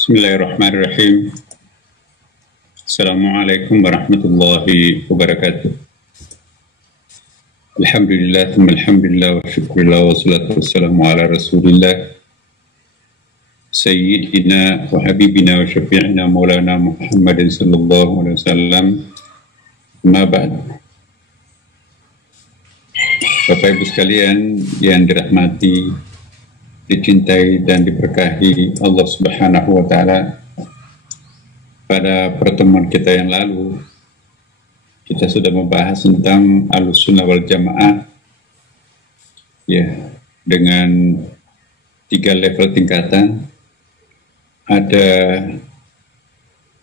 Bismillahirrahmanirrahim. Assalamualaikum warahmatullahi wabarakatuh. Alhamdulillah, alhamdulillah, wa syukurillah, wa salatu wassalamu ala rasulillah Sayyidina wa habibina wa syafi'ina maulana Muhammadin sallallahu alaihi wasallam. Ma ba'd. Bapak Ibu sekalian yang dirahmati, dicintai dan diberkahi Allah Subhanahu wa taala. Pada pertemuan kita yang lalu kita sudah membahas tentang Ahlussunnah wal Jamaah ya, dengan 3 level tingkatan. Ada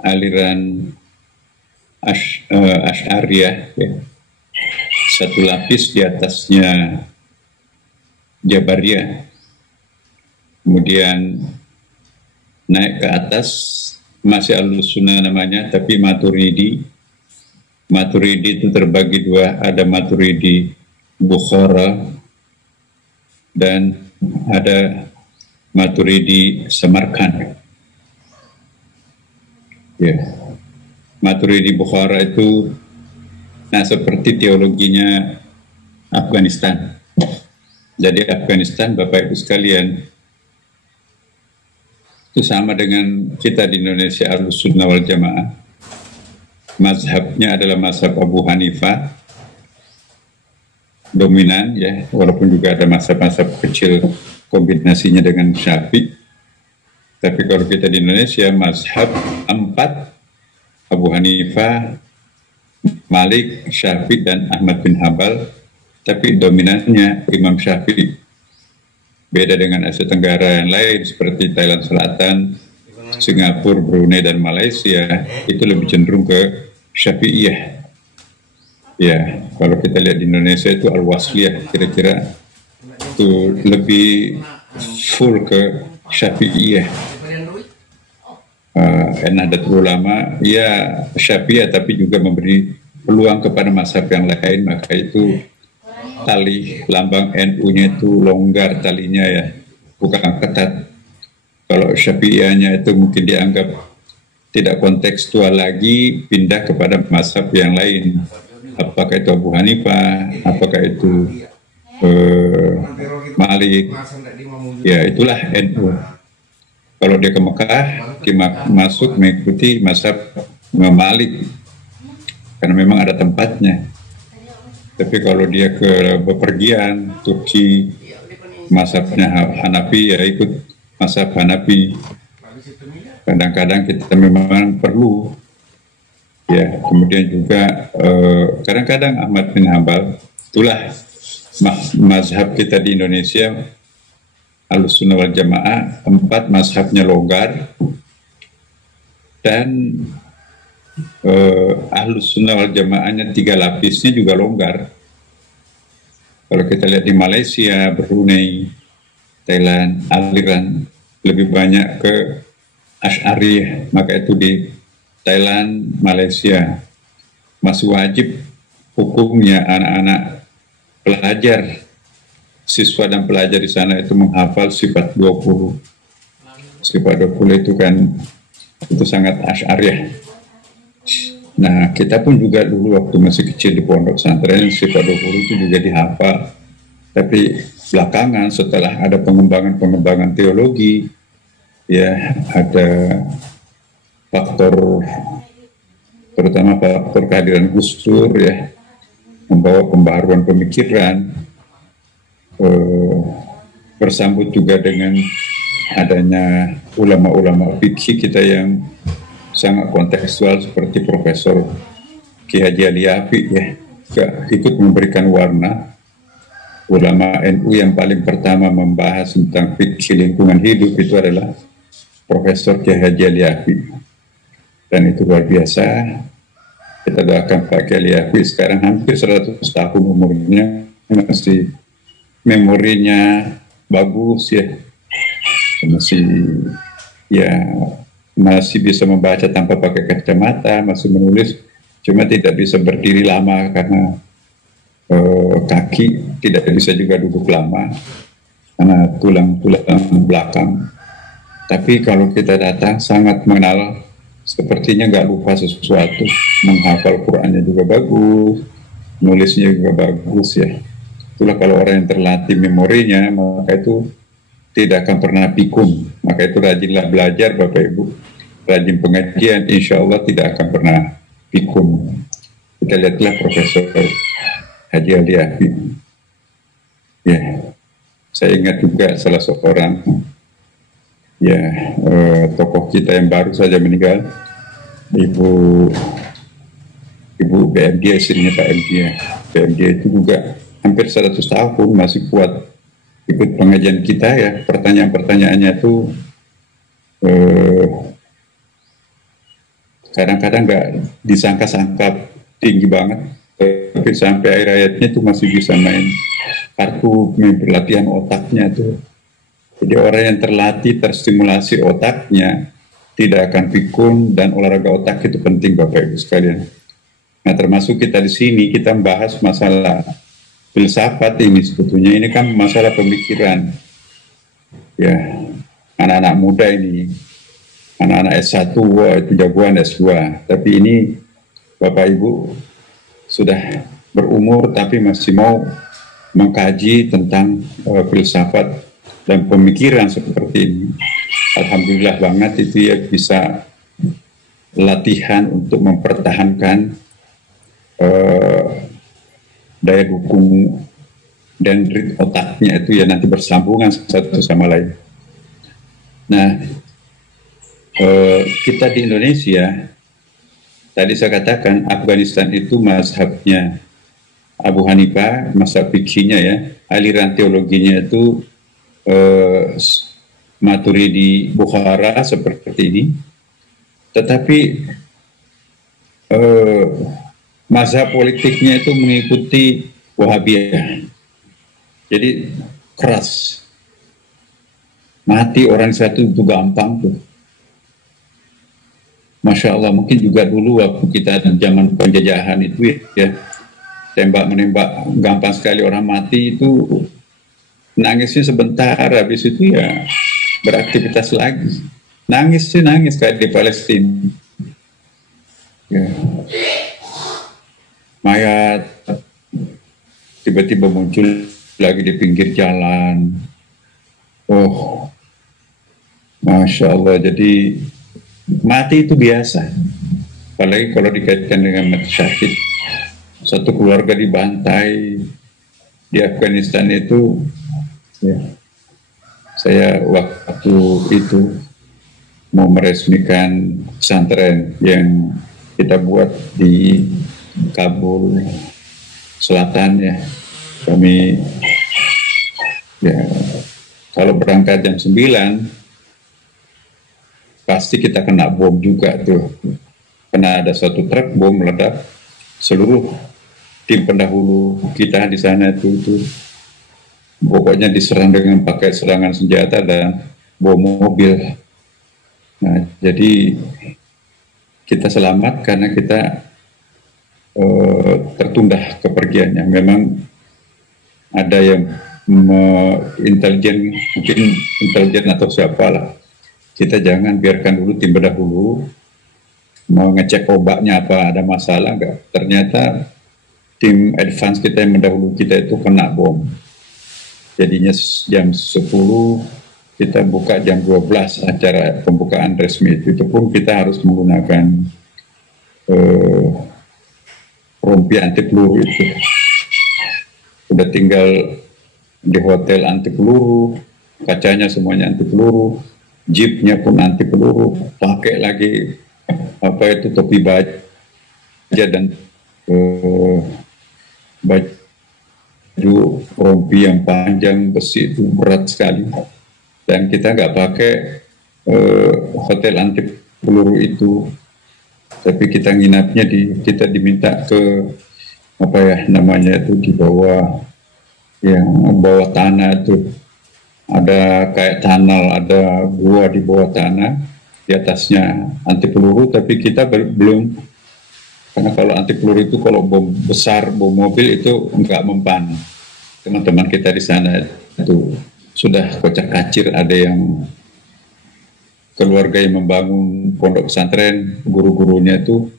aliran Asy'ariyah ya. Satu lapis di atasnya Jabariyah. Kemudian naik ke atas masih Ahlussunnah namanya, tapi Maturidi. Maturidi itu terbagi 2, ada Maturidi Bukhara dan ada Maturidi Samarkand. Ya, Maturidi Bukhara itu seperti teologinya Afghanistan. Jadi Afghanistan, Bapak Ibu sekalian, itu sama dengan kita di Indonesia, Ahlussunnah wal Jamaah. Mazhabnya adalah mazhab Abu Hanifah dominan ya, walaupun juga ada mazhab-mazhab kecil kombinasinya dengan Syafi'i. Tapi kalau kita di Indonesia, mazhab 4, Abu Hanifah, Malik, Syafi'i dan Ahmad bin Hambal, tapi dominannya Imam Syafi'i. Beda dengan Asia Tenggara yang lain seperti Thailand Selatan, Singapura, Brunei dan Malaysia, itu lebih cenderung ke Syafi'iyah. Ya, kalau kita lihat di Indonesia itu Al-Wasliyah, kira-kira itu lebih full ke Syafi'iyah. Nahdlatul Ulama ya Syafi'iyah, tapi juga memberi peluang kepada mazhab yang lain, maka itu tali lambang NU-nya itu longgar talinya ya, bukan ketat. Kalau Syafi'iyahnya itu mungkin dianggap tidak kontekstual lagi, pindah kepada mazhab yang lain. Apakah itu Abu Hanifah, apakah itu Malik, ya itulah NU. Kalau dia ke Mekah, dia masuk mengikuti mazhab Malik, karena memang ada tempatnya. Tapi kalau dia ke bepergian, Turki, mazhabnya Hanafi, ya ikut mazhab Hanafi. Kadang-kadang kita memang perlu, ya. Kemudian juga kadang-kadang Ahmad bin Hambal. Itulah mazhab kita di Indonesia, Ahlussunnah wal Jamaah, 4 mazhabnya longgar, dan Ahlussunnah wal Jamaahnya 3 lapisnya juga longgar. Kalau kita lihat di Malaysia, Brunei, Thailand, aliran lebih banyak ke Asy'ariyah. Maka itu di Thailand, Malaysia masih wajib hukumnya anak-anak pelajar, siswa dan pelajar di sana itu menghafal sifat 20. Sifat 20 itu kan itu sangat Asy'ariyah. Nah, kita pun juga dulu waktu masih kecil di pondok pesantren, sifat 20 itu juga dihafal. Tapi belakangan setelah ada pengembangan teologi, ya ada faktor, terutama faktor kehadiran Gus Dur ya, membawa pembaharuan pemikiran, bersambut juga dengan adanya ulama-ulama fikih kita yang sangat kontekstual seperti Profesor Ki Haji Ali Yafi ya, ikut memberikan warna. Ulama NU yang paling pertama membahas tentang fikih lingkungan hidup itu adalah Profesor Ki Haji Ali Yafi, dan itu luar biasa. Kita doakan Pak Ki Ali Yafi, sekarang hampir 100 tahun umurnya, masih memorinya bagus ya, masih bisa membaca tanpa pakai kacamata, masih menulis, cuma tidak bisa berdiri lama karena kaki, tidak bisa juga duduk lama karena tulang belakang Tapi kalau kita datang sangat mengenal, sepertinya nggak lupa sesuatu, menghafal Qurannya juga bagus, nulisnya juga bagus ya. Itulah kalau orang yang terlatih memorinya, maka itu tidak akan pernah pikun. Maka itu rajinlah belajar Bapak Ibu, rajin pengajian, insya Allah tidak akan pernah pikun. Kita lihatlah Profesor Haji Ali Afif. Ya, saya ingat juga salah seorang tokoh kita yang baru saja meninggal, Ibu BMG, istrinya Pak MG. BMG itu juga hampir 100 tahun masih kuat ikut pengajian kita ya. Pertanyaan-pertanyaannya itu kadang-kadang nggak disangka-sangka tinggi banget, tapi sampai akhir ayatnya itu masih bisa main kartu, main latihan otaknya tuh. Jadi orang yang terlatih, terstimulasi otaknya tidak akan pikun, dan olahraga otak itu penting Bapak Ibu sekalian. Nah, termasuk kita di sini kita membahas masalah filsafat ini, sebetulnya ini kan masalah pemikiran. Ya, anak-anak muda ini, anak-anak S1, wah itu jagoan S2. Tapi ini Bapak Ibu sudah berumur tapi masih mau mengkaji tentang filsafat dan pemikiran seperti ini. Alhamdulillah banget itu ya, bisa latihan untuk mempertahankan daya dukung dan otaknya itu ya, nanti bersambungan satu sama lain. Nah, kita di Indonesia, tadi saya katakan Afghanistan itu mazhabnya Abu Hanifah, mazhab fikihnya ya, aliran teologinya itu Maturidi Bukhara seperti ini. Tetapi mazhab politiknya itu mengikuti Wahabiyah. Jadi keras. Mati orang satu itu gampang tuh. Masya Allah, mungkin juga dulu waktu kita zaman penjajahan itu ya, tembak-menembak gampang sekali, orang mati itu nangisnya sebentar, habis itu ya beraktivitas lagi. Nangis sih nangis kayak di Palestina. Ya. Mayat tiba-tiba muncul lagi di pinggir jalan. Oh, Masya Allah, jadi mati itu biasa. Apalagi kalau dikaitkan dengan mati syahid. Satu keluarga dibantai di Afghanistan itu ya. Saya waktu itu mau meresmikan pesantren yang kita buat di Kabul Selatan ya. Kami ya, kalau berangkat jam 9 pasti kita kena bom juga tuh. Karena ada satu truk bom meledak, seluruh tim pendahulu kita di sana itu pokoknya diserang dengan pakai serangan senjata dan bom mobil. Nah, jadi kita selamat karena kita tertunda kepergiannya. Memang ada yang intelijen, mungkin intelijen atau siapalah. Kita jangan biarkan dulu tim pendahulu mau ngecek obatnya apa, ada masalah nggak. Ternyata tim advance kita yang mendahulu kita itu kena bom. Jadinya jam 10, kita buka jam 12 acara pembukaan resmi itu pun kita harus menggunakan rompi anti peluru itu. Udah tinggal di hotel anti peluru, kacanya semuanya anti peluru, jeepnya pun anti peluru, pakai lagi apa itu topi baja dan baju rompi yang panjang besi itu berat sekali, dan kita nggak pakai hotel anti peluru itu, tapi kita nginapnya kita diminta ke apa ya namanya itu di bawah, yang bawah tanah itu ada kayak tunnel, ada gua di bawah tanah, di atasnya anti peluru, tapi kita belum, karena kalau anti peluru itu kalau bom besar, bom mobil itu enggak mempan. Teman-teman kita di sana itu sudah kocak kacir, ada yang keluarga yang membangun pondok pesantren, guru-gurunya itu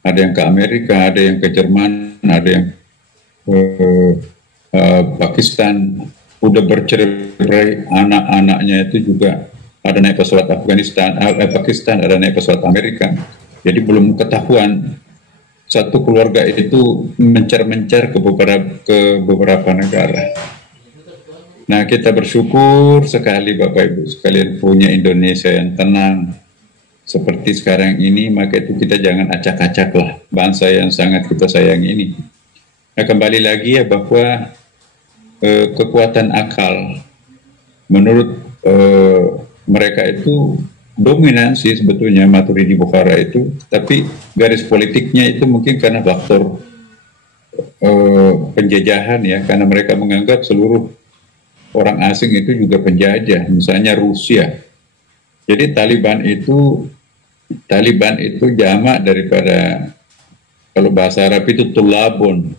ada yang ke Amerika, ada yang ke Jerman, ada yang ke Pakistan, udah bercerai, anak-anaknya itu juga ada naik pesawat Pakistan, ada naik pesawat Amerika. Jadi belum ketahuan satu keluarga itu mencar-mencar ke beberapa negara. Nah, kita bersyukur sekali Bapak Ibu sekalian punya Indonesia yang tenang seperti sekarang ini, maka itu kita jangan acak-acak lah bangsa yang sangat kita sayangi ini. Nah, kembali lagi ya bahwa kekuatan akal menurut mereka itu dominansi sebetulnya Maturidi Bukhara itu, tapi garis politiknya itu mungkin karena faktor penjajahan ya, karena mereka menganggap seluruh orang asing itu juga penjajah, misalnya Rusia. Jadi Taliban itu jamak daripada, kalau bahasa Arab itu Tulabun,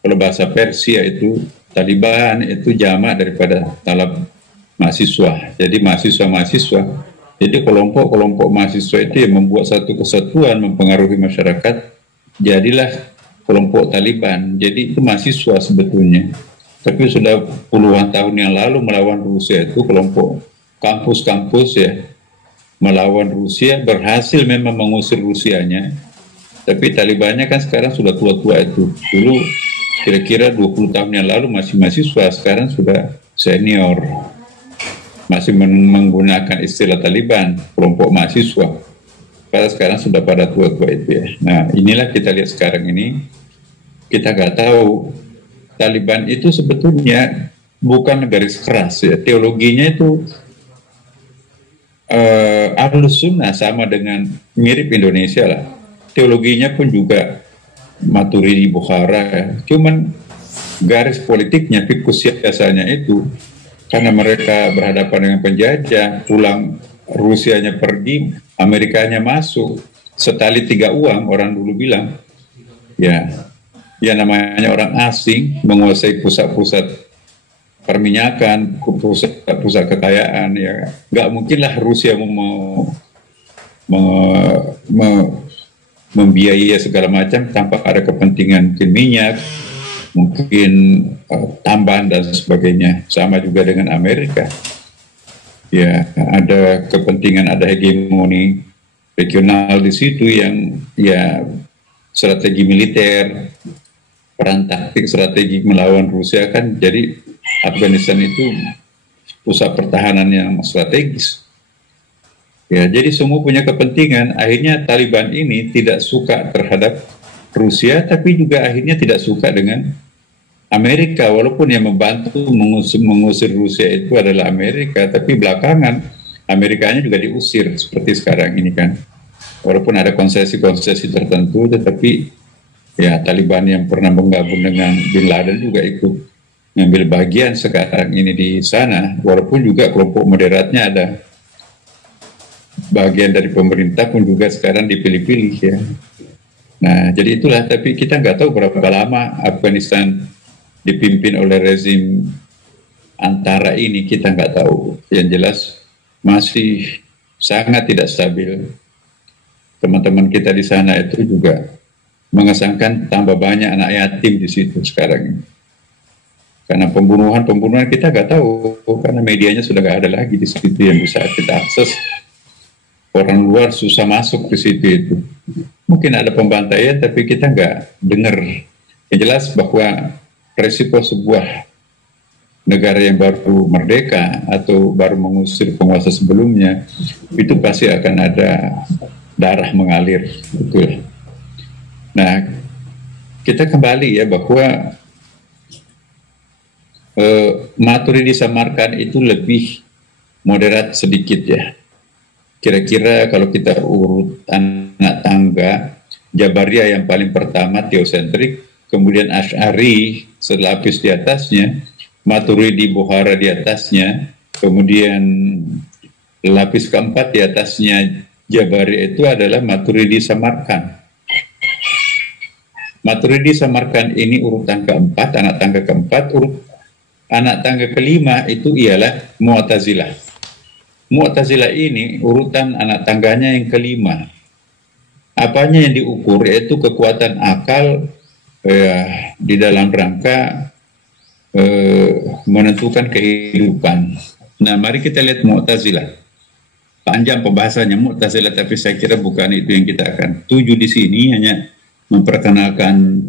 kalau bahasa Persia itu Taliban itu jamak daripada talab mahasiswa. Jadi mahasiswa. Jadi kelompok-kelompok mahasiswa itu yang membuat satu kesatuan, mempengaruhi masyarakat, jadilah kelompok Taliban. Jadi itu mahasiswa sebetulnya. Tapi sudah puluhan tahun yang lalu melawan Rusia itu kelompok kampus-kampus ya, melawan Rusia, berhasil memang mengusir Rusianya. Tapi Talibannya kan sekarang sudah tua-tua itu. Dulu kira-kira 20 tahun yang lalu masih mahasiswa, sekarang sudah senior. Masih menggunakan istilah Taliban, kelompok mahasiswa. Karena sekarang sudah pada tua-tua itu ya. Nah, inilah kita lihat sekarang ini, kita nggak tahu Taliban itu sebetulnya bukan garis keras ya, teologinya itu Ahlus Sunnah, sama dengan mirip Indonesia lah. Teologinya pun juga Maturidi Bukhara ya. Cuman garis politiknya, fikus siasanya itu, karena mereka berhadapan dengan penjajah, pulang Rusianya pergi, Amerikanya masuk, setali tiga uang orang dulu bilang. Ya namanya orang asing menguasai pusat-pusat perminyakan, pusat-pusat kekayaan, ya nggak mungkinlah Rusia membiayai segala macam tanpa ada kepentingan, mungkin minyak, mungkin tambahan dan sebagainya. Sama juga dengan Amerika, ya ada kepentingan, ada hegemoni regional di situ yang ya strategi militer, peran taktik strategi melawan Rusia kan. Jadi Afghanistan itu pusat pertahanan yang strategis. Ya, jadi semua punya kepentingan. Akhirnya Taliban ini tidak suka terhadap Rusia, tapi juga akhirnya tidak suka dengan Amerika. Walaupun yang membantu mengusir Rusia itu adalah Amerika, tapi belakangan Amerikanya juga diusir seperti sekarang ini kan. Walaupun ada konsesi-konsesi tertentu, tetapi ya Taliban yang pernah menggabung dengan Bin Laden juga ikut mengambil bagian sekarang ini di sana, walaupun juga kelompok moderatnya ada bagian dari pemerintah pun juga sekarang dipilih-pilih ya. Nah jadi itulah, tapi kita nggak tahu berapa lama Afghanistan dipimpin oleh rezim antara ini, kita nggak tahu. Yang jelas masih sangat tidak stabil. Teman-teman kita di sana itu juga mengesankan tambah banyak anak yatim di situ sekarang ini. Karena pembunuhan kita nggak tahu, karena medianya sudah nggak ada lagi di situ yang bisa kita akses. Orang luar susah masuk ke situ itu. Mungkin ada pembantaian, tapi kita nggak dengar. Yang jelas bahwa resiko sebuah negara yang baru merdeka atau baru mengusir penguasa sebelumnya, itu pasti akan ada darah mengalir, betul. Nah, kita kembali ya bahwa Maturidi Samarkand itu lebih moderat sedikit ya. Kira-kira kalau kita urut anak tangga, Jabariyah yang paling pertama teosentrik, kemudian Asy'ari selapis di atasnya, Maturidi Bukhara di atasnya, kemudian lapis keempat di atasnya Jabariyah itu adalah Maturidi Samarkand. Maturidi Samarkand ini urutan keempat, anak tangga keempat. Anak tangga kelima itu ialah Mu'tazilah. Mu'tazilah ini urutan anak tangganya yang kelima. Apanya yang diukur, yaitu kekuatan akal di dalam rangka menentukan kehidupan. Nah, mari kita lihat Mu'tazilah. Panjang pembahasannya Mu'tazilah, tapi saya kira bukan itu yang kita akan tuju di sini, hanya memperkenalkan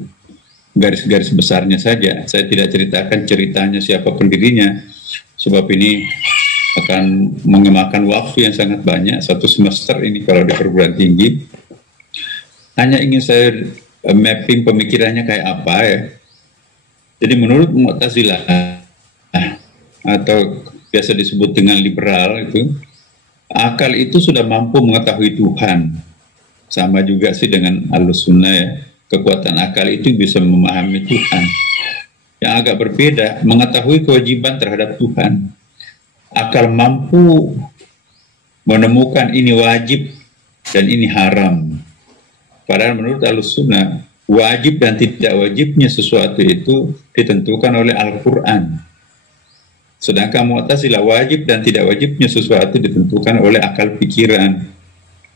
garis-garis besarnya saja. Saya tidak ceritakan ceritanya siapa pendirinya, sebab ini akan memakan waktu yang sangat banyak, 1 semester ini kalau di perguruan tinggi. Hanya ingin saya mapping pemikirannya kayak apa ya. Jadi menurut Mu'tazilah atau biasa disebut dengan liberal itu, akal itu sudah mampu mengetahui Tuhan. Sama juga sih dengan Ahlus-Sunnah ya. Kekuatan akal itu bisa memahami Tuhan. Yang agak berbeda, mengetahui kewajiban terhadap Tuhan. Akal mampu menemukan ini wajib dan ini haram. Padahal menurut Ahlus-Sunnah, wajib dan tidak wajibnya sesuatu itu ditentukan oleh Al-Quran. Sedangkan Mu'tazilah, wajib dan tidak wajibnya sesuatu ditentukan oleh akal pikiran.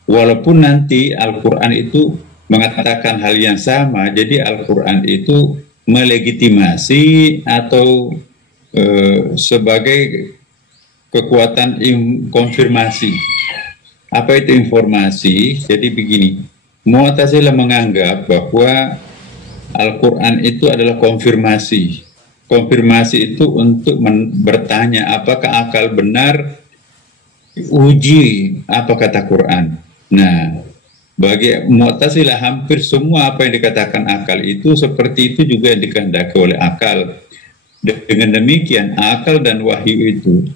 Walaupun nanti Al-Quran itu mengatakan hal yang sama, jadi Al-Quran itu melegitimasi atau sebagai kekuatan konfirmasi. Apa itu informasi? Jadi begini, Mu'tazilah menganggap bahwa Al-Quran itu adalah konfirmasi. Konfirmasi itu untuk bertanya apakah akal benar, uji apa kata Quran. Nah, bagi Mu'tazilah hampir semua apa yang dikatakan akal itu seperti itu juga yang dikehendaki oleh akal. Dengan demikian akal dan wahyu itu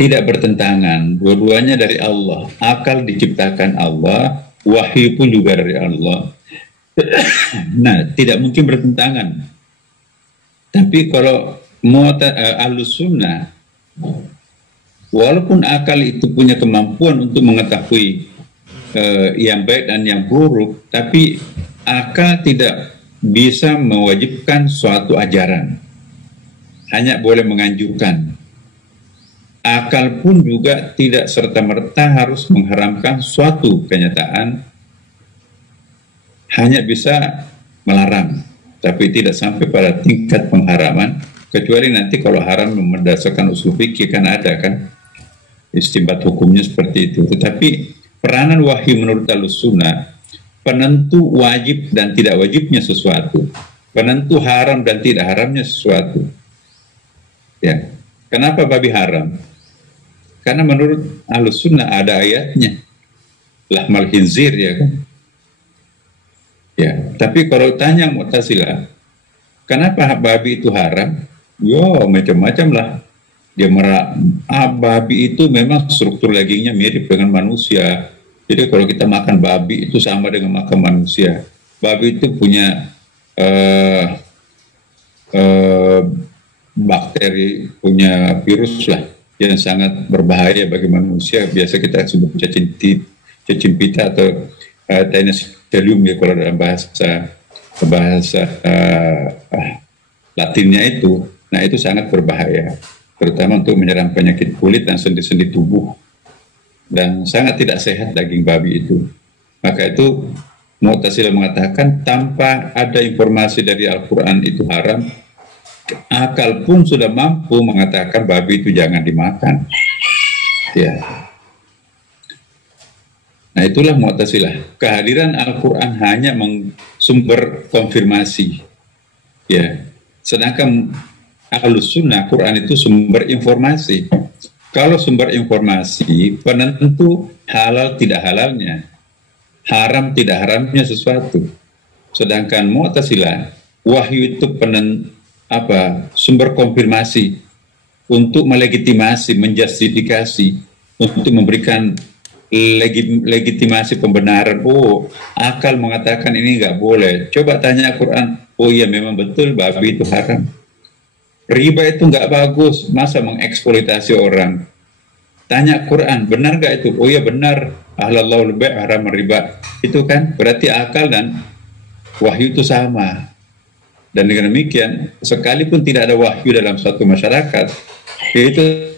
tidak bertentangan, dua-duanya dari Allah. Akal diciptakan Allah, wahyu pun juga dari Allah. Nah, tidak mungkin bertentangan. Tapi kalau Ahlus-Sunnah, walaupun akal itu punya kemampuan untuk mengetahui yang baik dan yang buruk, tapi akal tidak bisa mewajibkan suatu ajaran, hanya boleh menganjurkan. Akal pun juga tidak serta-merta harus mengharamkan suatu kenyataan, hanya bisa melarang, tapi tidak sampai pada tingkat pengharaman, kecuali nanti kalau haram berdasarkan usul fikih kan ada kan istinbat hukumnya seperti itu. Tetapi peranan wahyu menurut Ahlus-Sunnah, penentu wajib dan tidak wajibnya sesuatu, penentu haram dan tidak haramnya sesuatu. Ya, kenapa babi haram? Karena menurut Ahlus-Sunnah ada ayatnya, lahmal khinzir, ya kan. Ya, tapi kalau tanya Mu'tazilah, kenapa babi itu haram? Yo, macam-macam lah. Dia babi itu memang struktur dagingnya mirip dengan manusia. Jadi kalau kita makan babi itu sama dengan makan manusia. Babi itu punya bakteri, punya virus lah yang sangat berbahaya bagi manusia. Biasa kita sebut cacing-pita atau Tenascalium ya kalau dalam bahasa Latinnya itu. Nah, itu sangat berbahaya, terutama untuk menyerang penyakit kulit dan sendi-sendi tubuh, dan sangat tidak sehat daging babi itu. Maka itu Mu'tazilah mengatakan tanpa ada informasi dari Al-Quran itu haram, akal pun sudah mampu mengatakan babi itu jangan dimakan. Ya. Nah, itulah Mu'tazilah. Kehadiran Al-Quran hanya sumber konfirmasi. Ya. Sedangkan Ahlus-Sunnah, Quran itu sumber informasi. Kalau sumber informasi, penentu halal tidak halalnya, haram tidak haramnya sesuatu. Sedangkan Mu'tazilah, wahyu itu sumber konfirmasi untuk melegitimasi, menjustifikasi, untuk memberikan legitimasi pembenaran. Oh, akal mengatakan ini nggak boleh. Coba tanya Quran. Oh iya, memang betul babi itu haram. Riba itu nggak bagus. Masa mengeksploitasi orang? Tanya Quran, benar nggak itu? Oh iya benar. Ahlallahu al-bai' haram riba. Itu kan berarti akal dan wahyu itu sama. Dan dengan demikian, sekalipun tidak ada wahyu dalam suatu masyarakat, itu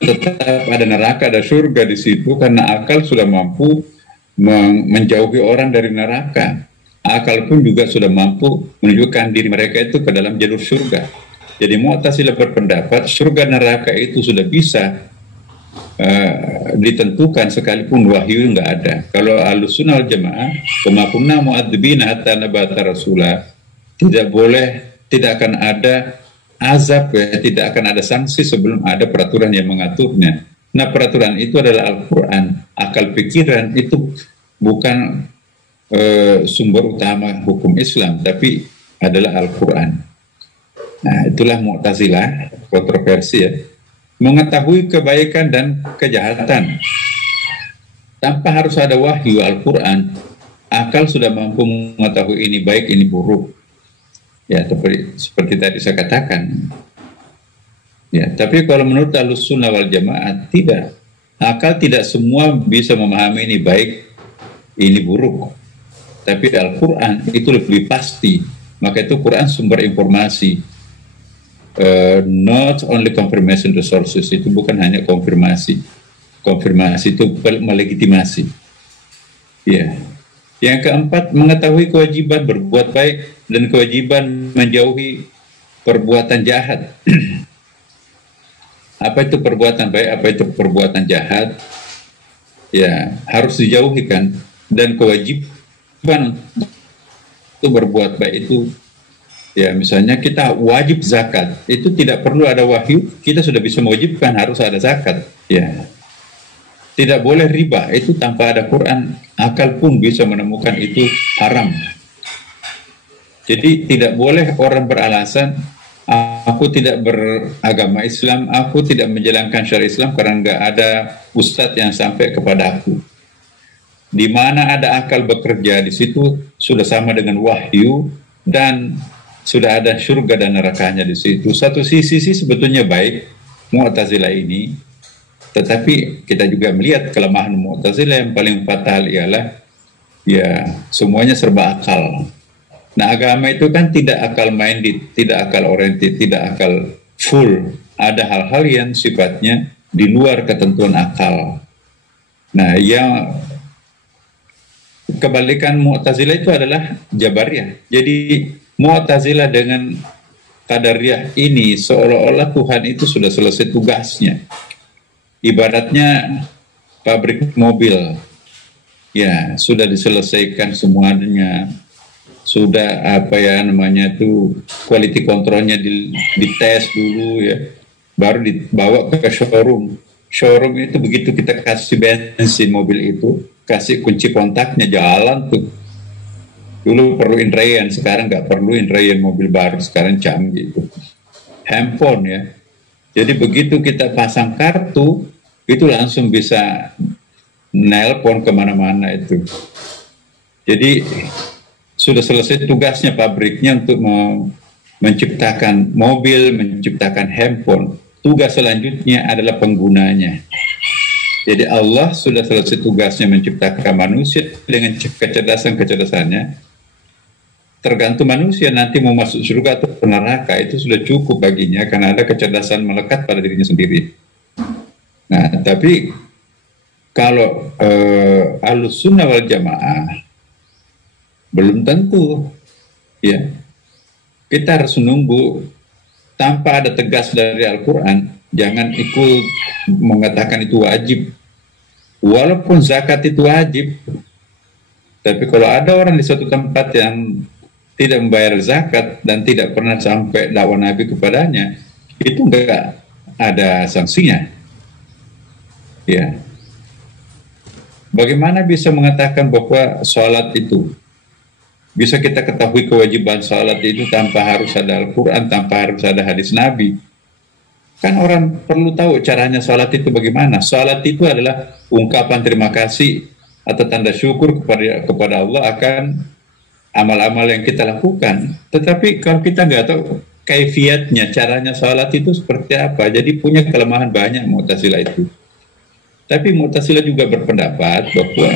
tetap ada neraka, ada surga di situ karena akal sudah mampu menjauhi orang dari neraka. Akal pun juga sudah mampu menunjukkan diri mereka itu ke dalam jalur surga. Jadi Mu'tazilah berpendapat surga neraka itu sudah bisa ditentukan sekalipun wahyu nggak ada. Kalau Ahlussunnah wal Jamaah, "Wa kunna mu'adzibina hatta nab'atha rasula", tidak boleh, tidak akan ada azab, ya, tidak akan ada sanksi sebelum ada peraturan yang mengaturnya. Nah, peraturan itu adalah Al-Quran. Akal pikiran itu bukan sumber utama hukum Islam, tapi adalah Al-Quran. Nah, itulah Mu'tazilah, kontroversi ya. Mengetahui kebaikan dan kejahatan tanpa harus ada wahyu Al-Quran, akal sudah mampu mengetahui ini baik, ini buruk. Ya, seperti tadi saya katakan. Ya, tapi kalau menurut Ahlussunnah wal Jamaah tidak. Akal tidak semua bisa memahami ini baik, ini buruk. Tapi Al-Quran itu lebih pasti. Maka itu Quran sumber informasi. Not only confirmation the sources, itu bukan hanya konfirmasi. Konfirmasi itu melegitimasi. Ya. Yang keempat, mengetahui kewajiban berbuat baik dan kewajiban menjauhi perbuatan jahat. Apa itu perbuatan baik, apa itu perbuatan jahat? Ya, harus dijauhi kan. Dan kewajiban itu berbuat baik itu, ya misalnya kita wajib zakat, itu tidak perlu ada wahyu, kita sudah bisa mewajibkan harus ada zakat. Ya. Tidak boleh riba, itu tanpa ada Quran, akal pun bisa menemukan itu haram. Jadi tidak boleh orang beralasan, aku tidak beragama Islam, aku tidak menjalankan syariat Islam karena nggak ada ustadz yang sampai kepada aku. Di mana ada akal bekerja, di situ sudah sama dengan wahyu dan sudah ada surga dan nerakanya di situ. Satu sisi sih sebetulnya baik Mu'tazilah ini, tetapi kita juga melihat kelemahan Mu'tazilah yang paling fatal ialah ya semuanya serba akal. Nah, agama itu kan tidak akal minded, tidak akal oriented, tidak akal full. Ada hal-hal yang sifatnya di luar ketentuan akal. Nah, yang kebalikan Mu'tazilah itu adalah Jabariyah. Jadi Mu'tazilah dengan Qadariyah ini seolah-olah Tuhan itu sudah selesai tugasnya. Ibaratnya pabrik mobil, ya sudah diselesaikan semuanya, sudah apa ya namanya itu quality controlnya dites dulu ya, baru dibawa ke showroom. Showroom itu begitu kita kasih bensin mobil itu, kasih kunci kontaknya, jalan tuh. Dulu perlu indrayan, sekarang nggak perlu indrayan, mobil baru sekarang canggih itu. Handphone ya. Jadi begitu kita pasang kartu, itu langsung bisa nelpon kemana-mana itu. Jadi sudah selesai tugasnya pabriknya untuk menciptakan mobil, menciptakan handphone. Tugas selanjutnya adalah penggunanya. Jadi Allah sudah selesai tugasnya menciptakan manusia dengan kecerdasan-kecerdasannya. Tergantung manusia nanti mau masuk surga atau neraka, itu sudah cukup baginya karena ada kecerdasan melekat pada dirinya sendiri. Nah, tapi kalau Ahlussunnah wal Jamaah belum tentu, ya. Kita harus menunggu tanpa ada tegas dari Al-Quran. Jangan ikut mengatakan itu wajib. Walaupun zakat itu wajib, tapi kalau ada orang di suatu tempat yang tidak membayar zakat dan tidak pernah sampai dakwah Nabi kepadanya, itu enggak ada sanksinya. Ya. Bagaimana bisa mengatakan bahwa sholat itu bisa kita ketahui kewajiban sholat itu tanpa harus ada Al-Quran, tanpa harus ada hadis Nabi? Kan orang perlu tahu caranya sholat itu bagaimana. Sholat itu adalah ungkapan terima kasih atau tanda syukur kepada Allah akan amal-amal yang kita lakukan. Tetapi kalau kita nggak tahu kaifiatnya, caranya sholat itu seperti apa, jadi punya kelemahan banyak Mu'tazilah itu. Tapi Mu'tazilah juga berpendapat bahwa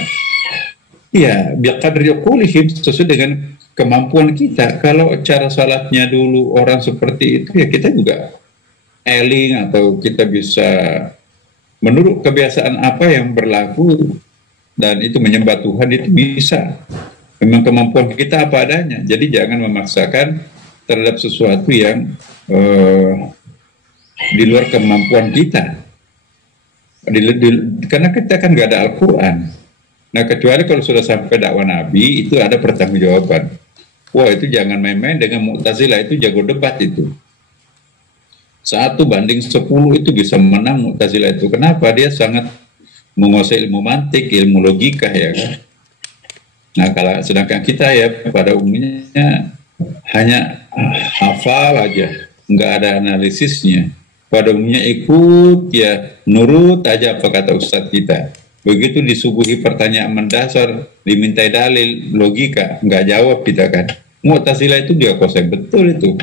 ya biqadri qulihim, sesuai dengan kemampuan kita. Kalau cara sholatnya dulu orang seperti itu, ya kita juga eling atau kita bisa menurut kebiasaan apa yang berlaku, dan itu menyembah Tuhan itu bisa. Memang kemampuan kita apa adanya. Jadi jangan memaksakan terhadap sesuatu yang di luar kemampuan kita. Karena kita kan nggak ada Al-Quran. Nah, kecuali kalau sudah sampai dakwah Nabi, itu ada pertanggungjawaban. Wah, itu jangan main-main dengan Mu'tazilah, itu jago debat itu. 1 banding 10 itu bisa menang Mu'tazilah itu. Kenapa? Dia sangat menguasai ilmu mantik, ilmu logika, ya kan. Nah, kalau sedangkan kita ya pada umumnya hanya hafal aja, nggak ada analisisnya. Pada umumnya ikut, ya nurut aja apa kata ustadz kita. Begitu disuguhi pertanyaan mendasar, dimintai dalil, logika, nggak jawab kita kan. Mu'tazilah itu dia kuasai betul itu.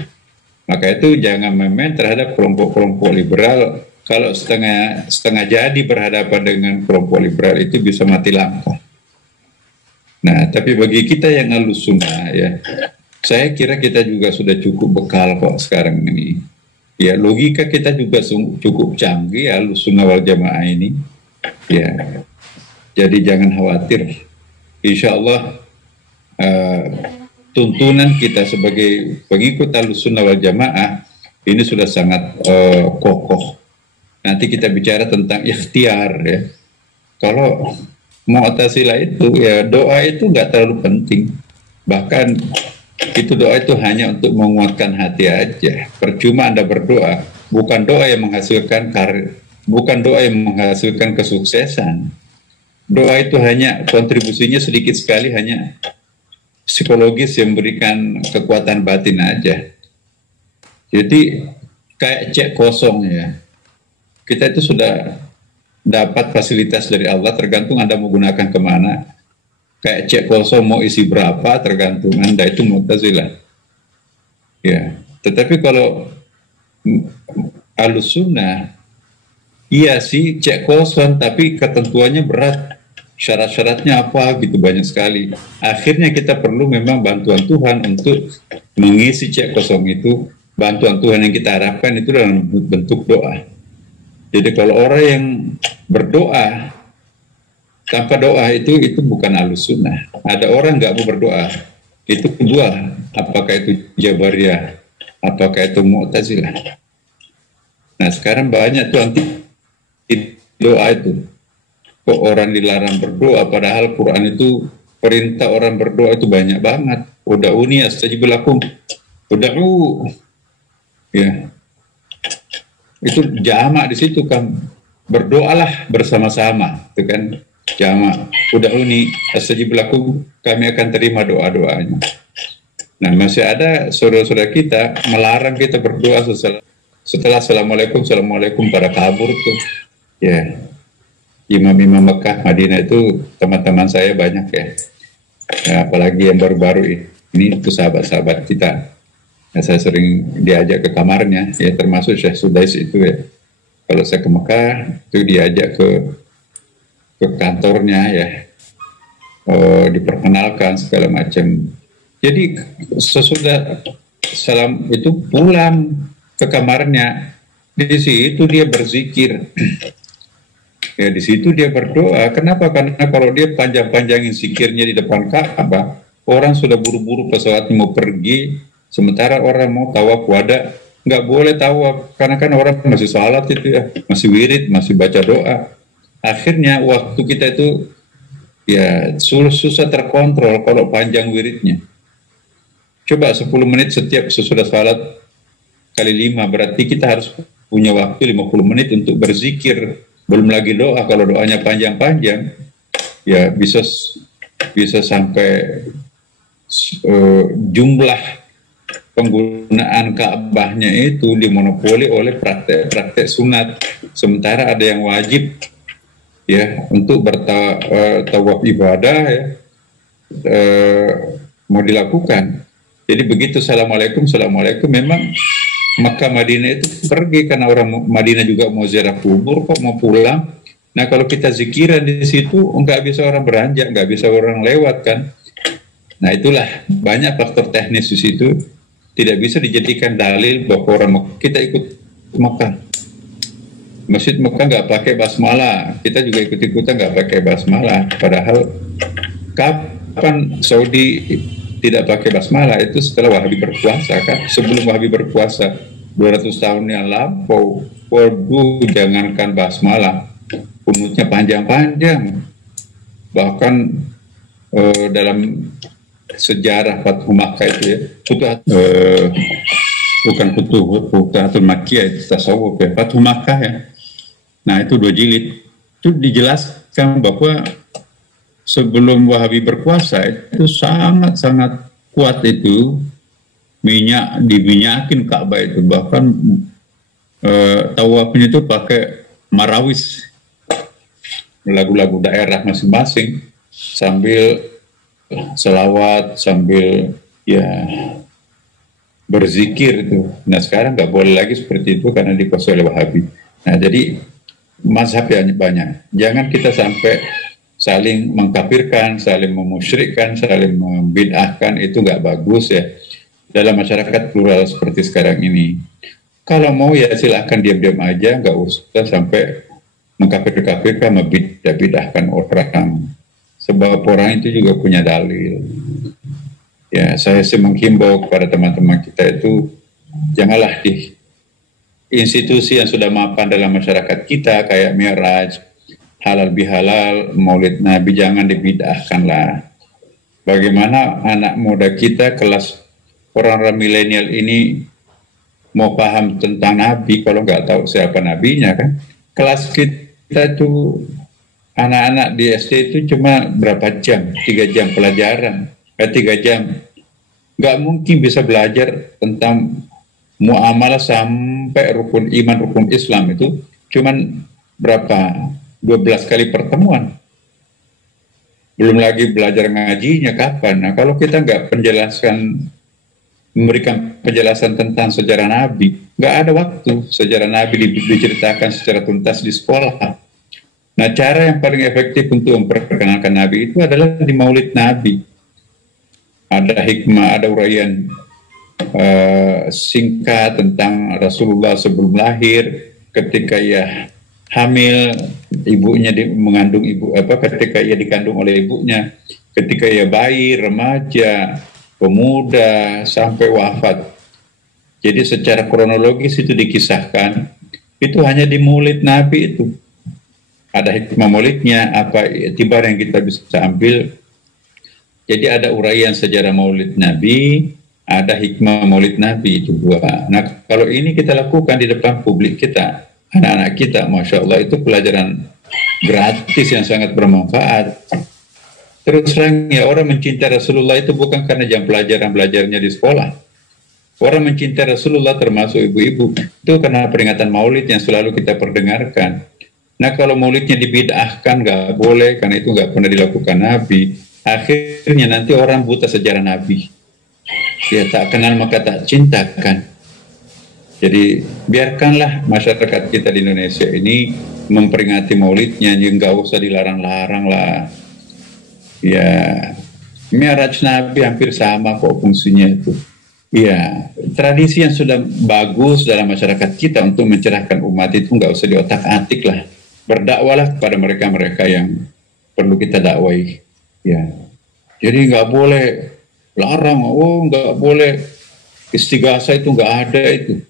Maka itu jangan main-main terhadap kelompok-kelompok liberal. Kalau setengah jadi berhadapan dengan kelompok liberal itu bisa mati langkah. Nah, tapi bagi kita yang Ahlus Sunnah, ya, saya kira kita juga sudah cukup bekal kok sekarang ini. Ya, logika kita juga cukup canggih, Ahlus Sunnah wal Jamaah ini. Ya, jadi jangan khawatir. Insya Allah tuntunan kita sebagai pengikut Ahlus Sunnah wal Jamaah ini sudah sangat kokoh. Nanti kita bicara tentang ikhtiar, ya. Kalau Mu'tazilah itu ya doa itu nggak terlalu penting. Bahkan itu doa itu hanya untuk menguatkan hati aja. Percuma Anda berdoa, bukan doa yang menghasilkan karir, bukan doa yang menghasilkan kesuksesan. Doa itu hanya kontribusinya sedikit sekali, hanya psikologis yang memberikan kekuatan batin aja. Jadi kayak cek kosong, ya. Kita itu sudah dapat fasilitas dari Allah, tergantung Anda mau gunakan kemana. Kayak cek kosong mau isi berapa tergantung Anda, itu Mu'tazilah. Ya, tetapi kalau Ahlus Sunnah, iya sih cek kosong, tapi ketentuannya berat. Syarat-syaratnya apa gitu, banyak sekali. Akhirnya kita perlu memang bantuan Tuhan untuk mengisi cek kosong itu. Bantuan Tuhan yang kita harapkan itu dalam bentuk doa. Jadi kalau orang yang berdoa tanpa doa itu bukan Ahlus Sunnah. Ada orang nggak mau berdoa, itu dua. Apakah itu Jabariyah, apakah itu Mu'tazilah. Nah sekarang banyak tuh anti doa itu. Kok orang dilarang berdoa, padahal Quran itu perintah orang berdoa itu banyak banget. Uda'uni astajib lakum. Uda'u. Ya. Itu jamak di situ kan, berdoalah bersama-sama, itu kan jamak. Udah ini astajib lakum, kami akan terima doa-doanya. Nah masih ada saudara-saudara kita melarang kita berdoa setelah assalamualaikum pada kabur tuh. Ya, imam-imam Mekah, Madinah itu teman-teman saya banyak ya. Ya, apalagi yang baru-baru ini itu sahabat-sahabat kita. Nah, saya sering diajak ke kamarnya, ya termasuk Syekh Sudais itu ya. Kalau saya ke Mekah, itu diajak ke kantornya ya, diperkenalkan segala macam. Jadi sesudah salam itu pulang ke kamarnya, di situ dia berzikir. Ya di situ dia berdoa. Kenapa? Karena kalau dia panjang-panjangin zikirnya di depan Ka'bah, orang sudah buru-buru pesawatnya mau pergi. Sementara orang mau tawaf wada, nggak boleh tawaf, karena kan orang masih salat itu ya, masih wirid, masih baca doa. Akhirnya waktu kita itu ya susah terkontrol kalau panjang wiridnya. Coba 10 menit setiap sesudah salat kali 5, berarti kita harus punya waktu 50 menit untuk berzikir. Belum lagi doa, kalau doanya panjang-panjang, ya bisa sampai jumlah penggunaan Ka'bahnya itu dimonopoli oleh praktek sunat, sementara ada yang wajib ya untuk bertawaf ibadah ya mau dilakukan. Jadi begitu assalamualaikum memang Makkah Madinah itu pergi, karena orang Madinah juga mau ziarah kubur kok mau pulang. Nah kalau kita zikiran di situ nggak bisa orang beranjak, nggak bisa orang lewat kan. Nah itulah banyak faktor teknis di situ. Tidak bisa dijadikan dalil bahwa orang kita ikut Mekah. Masjid Mekah nggak pakai basmalah, kita juga ikut-ikutan nggak pakai basmalah. Padahal kapan Saudi tidak pakai basmalah? Itu setelah Wahabi berkuasa kan. Sebelum Wahabi berkuasa 200 tahun yang lampau, waduh, jangankan basmalah, kunutnya panjang-panjang. Bahkan dalam sejarah Fathu Makkah itu ya, bukan Futuhatul Makkiyah, itu tasawuf ya, Fathu Makkah ya. Nah itu 2 jilid, itu dijelaskan bahwa sebelum Wahabi berkuasa itu sangat-sangat kuat itu diminyakin Ka'bah itu, bahkan tawafnya itu pakai marawis, lagu-lagu daerah masing-masing, sambil selawat, sambil ya berzikir itu. Nah sekarang nggak boleh lagi seperti itu karena dikuasai oleh Wahabi. Nah jadi mazhab yang banyak. Jangan kita sampai saling mengkafirkan, saling memusyrikkan, saling membid'ahkan, itu nggak bagus ya dalam masyarakat plural seperti sekarang ini. Kalau mau ya silahkan diam-diam aja, nggak usah sampai mengkafir-kafirkan, membid'ahkan orang. Sebab orang itu juga punya dalil. Ya, saya sih menghimbau kepada teman-teman kita itu, janganlah di institusi yang sudah mapan dalam masyarakat kita kayak Mi'raj, halal bihalal, maulid Nabi, jangan dibid'ahkanlah. Bagaimana anak muda kita kelas orang-orang milenial ini mau paham tentang Nabi kalau nggak tahu siapa nabinya kan? Kelas kita itu anak-anak di SD itu cuma berapa jam? 3 jam pelajaran, 3 jam. Nggak mungkin bisa belajar tentang muamalah sampai rukun iman, rukun Islam itu cuman berapa? 12 kali pertemuan. Belum lagi belajar ngajinya kapan. Nah kalau kita nggak memberikan penjelasan tentang sejarah Nabi, nggak ada waktu sejarah Nabi diceritakan secara tuntas di sekolah. Nah, cara yang paling efektif untuk memperkenalkan Nabi itu adalah di Maulid Nabi. Ada hikmah, ada uraian singkat tentang Rasulullah sebelum lahir, ketika ia hamil, ibunya mengandung ketika ia dikandung oleh ibunya, ketika ia bayi, remaja, pemuda, sampai wafat. Jadi secara kronologis itu dikisahkan, itu hanya di Maulid Nabi itu. Ada hikmah maulidnya, apa iktibar yang kita bisa ambil. Jadi ada uraian sejarah Maulid Nabi, ada hikmah Maulid Nabi itu 2. Nah kalau ini kita lakukan di depan publik kita, anak-anak kita, Masya Allah, itu pelajaran gratis yang sangat bermanfaat. Terus terang ya, orang mencintai Rasulullah itu bukan karena jam pelajaran-belajarnya di sekolah. Orang mencintai Rasulullah termasuk ibu-ibu itu karena peringatan Maulid yang selalu kita perdengarkan. Nah kalau maulidnya dibid'ahkan, nggak boleh, karena itu nggak pernah dilakukan Nabi. Akhirnya nanti orang buta sejarah Nabi. Ya tak kenal maka tak cintakan. Jadi biarkanlah masyarakat kita di Indonesia ini memperingati maulidnya, nggak usah dilarang-larang lah. Ya, Mi'raj Nabi hampir sama kok fungsinya itu. Ya, tradisi yang sudah bagus dalam masyarakat kita untuk mencerahkan umat itu nggak usah diotak-atik lah. Berdakwalah kepada mereka-mereka yang perlu kita dakwai. Ya, jadi nggak boleh larang, nggak boleh istighasah, itu nggak ada itu.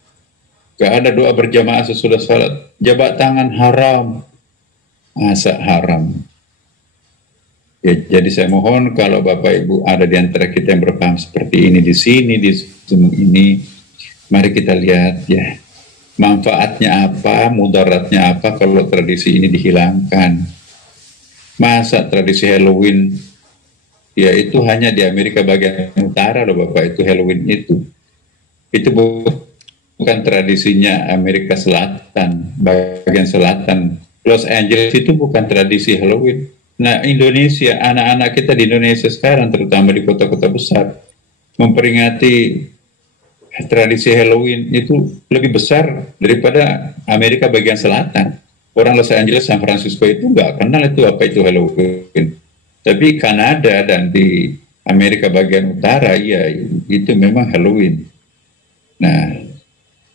Nggak ada doa berjamaah sesudah salat. Jabat tangan haram, masa haram. Ya, jadi saya mohon kalau Bapak Ibu ada di antara kita yang berpaham seperti ini di sini, di Zoom ini, mari kita lihat ya manfaatnya apa, mudaratnya apa kalau tradisi ini dihilangkan. Masa tradisi Halloween ya itu hanya di Amerika bagian utara loh Bapak, itu Halloween itu bukan tradisinya Amerika Selatan, bagian selatan. Los Angeles itu bukan tradisi Halloween. Nah Indonesia, anak-anak kita di Indonesia sekarang terutama di kota-kota besar memperingati tradisi Halloween itu lebih besar daripada Amerika bagian selatan. Orang Los Angeles, San Francisco itu nggak kenal itu apa itu Halloween. Tapi Kanada dan di Amerika bagian utara, ya itu memang Halloween. Nah,